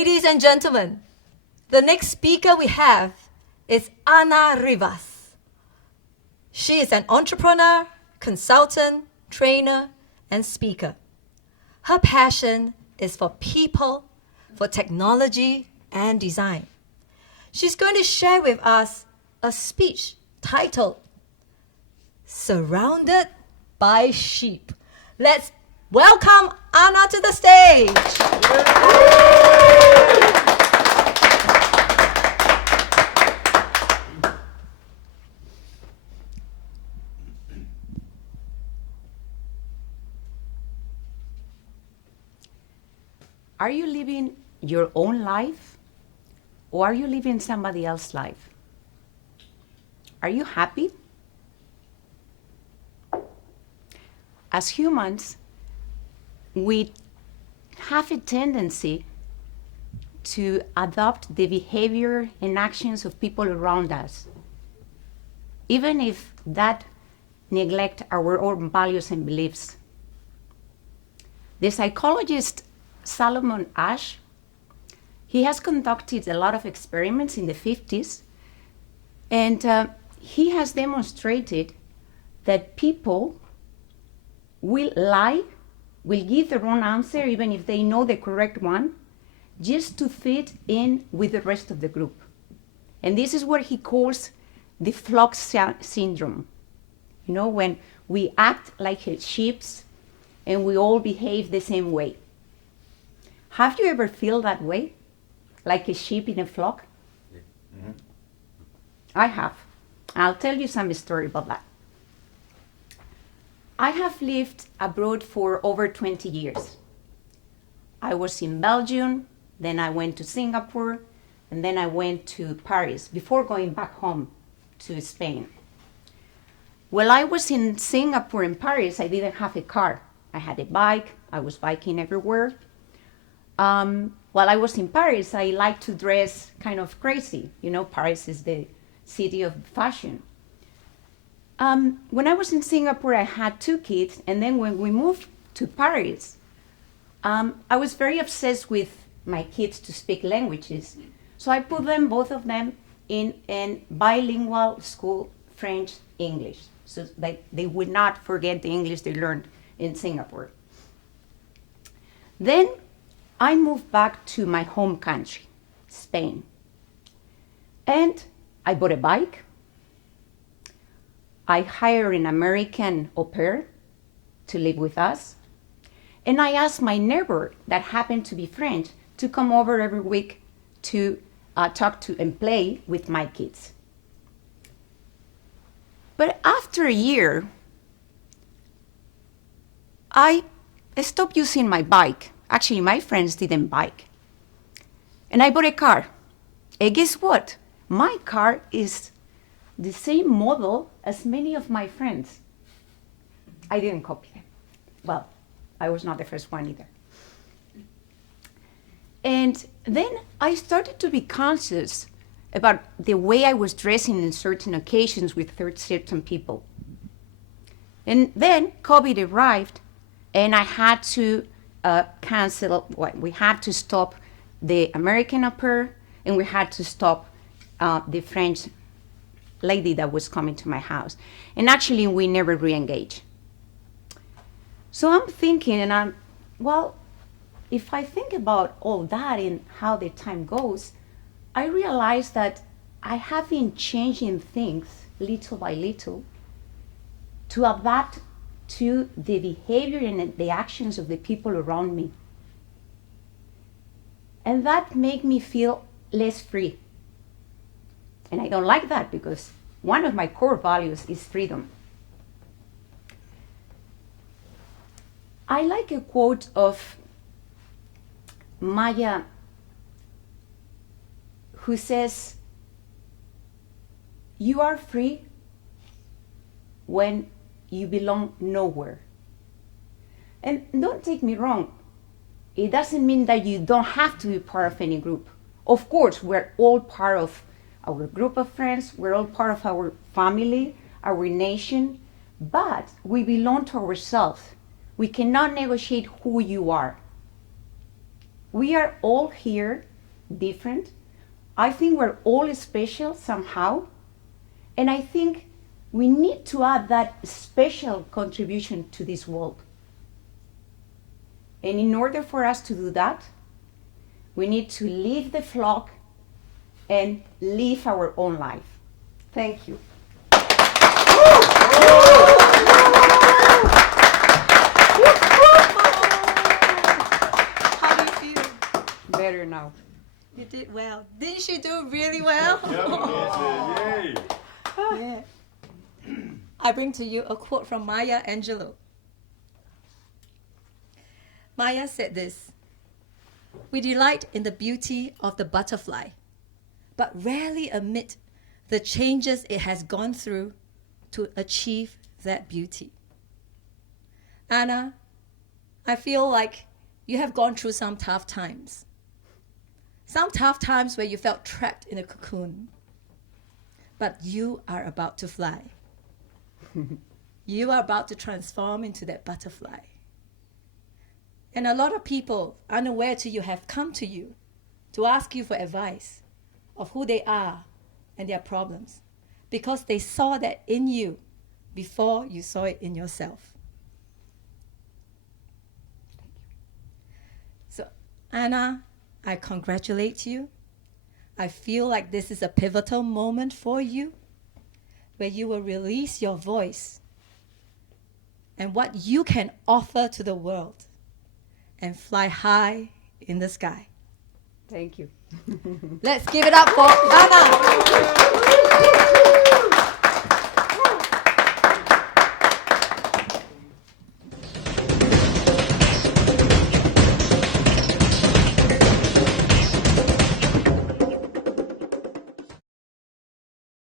Ladies and gentlemen, the next speaker we have is Ana Rivas. She is an entrepreneur, consultant, trainer, and speaker. Her passion is for people, for technology, and design. She's going to share with us a speech titled Surrounded by Sheep. Let's welcome Ana to the stage. Are you living your own life, or are you living somebody else's life? Are you happy? As humans, we have a tendency to adopt the behavior and actions of people around us, even if that neglect our own values and beliefs. The psychologist Solomon Asch, he has conducted a lot of experiments in the 50s, and he has demonstrated that people will lie, will give the wrong answer even if they know the correct one, just to fit in with the rest of the group. And this is what he calls the flock syndrome. You know, when we act like sheep and we all behave the same way. Have you ever feel that way? Like a sheep in a flock? Yeah. Mm-hmm. I have. I'll tell you some story about that. I have lived abroad for over 20 years. I was in Belgium, then I went to Singapore, and then I went to Paris before going back home to Spain. While I was in Singapore and Paris, I didn't have a car. I had a bike. I was biking everywhere. While I was in Paris, I liked to dress kind of crazy. You know, Paris is the city of fashion. When I was in Singapore, I had 2 kids, and then when we moved to Paris, I was very obsessed with my kids to speak languages. So I put them, both of them, in a bilingual school, French, English, so that they would not forget the English they learned in Singapore. Then I moved back to my home country, Spain. And I bought a bike. I hired an American au pair to live with us. And I asked my neighbor, that happened to be French, to come over every week to talk to and play with my kids. But after a year, I stopped using my bike. Actually, my friends didn't bike. And I bought a car. And guess what? My car is the same model as many of my friends. I didn't copy them. Well, I was not the first one either. And then I started to be conscious about the way I was dressing in certain occasions with certain people. And then COVID arrived, and I had to we had to stop the American au pair, and we had to stop the French lady that was coming to my house. And actually, we never re-engaged. So I'm thinking, and if I think about all that and how the time goes, I realize that I have been changing things little by little to adapt to the behavior and the actions of the people around me. And that made me feel less free. And I don't like that, because one of my core values is freedom. I like a quote of Maya, who says, "You are free when you belong nowhere." And don't take me wrong, it doesn't mean that you don't have to be part of any group. Of course, we're all part of our group of friends, we're all part of our family, our nation, but we belong to ourselves. We cannot negotiate who you are. We are all here different. I think we're all special somehow. And I think we need to add that special contribution to this world. And in order for us to do that, we need to leave the flock and live our own life. Thank you. How do you feel? Better now. You did well. Didn't she do really well? Yay! Yeah. I bring to you a quote from Maya Angelou. Maya said this: "We delight in the beauty of the butterfly, but rarely admit the changes it has gone through to achieve that beauty." Anna, I feel like you have gone through some tough times. Some tough times where you felt trapped in a cocoon. But you are about to fly. You are about to transform into that butterfly. And a lot of people, unaware to you, have come to you to ask you for advice of who they are and their problems, because they saw that in you before you saw it in yourself. So, Anna, I congratulate you. I feel like this is a pivotal moment for you, where you will release your voice and what you can offer to the world and fly high in the sky. Thank you. Let's give it up for Anna.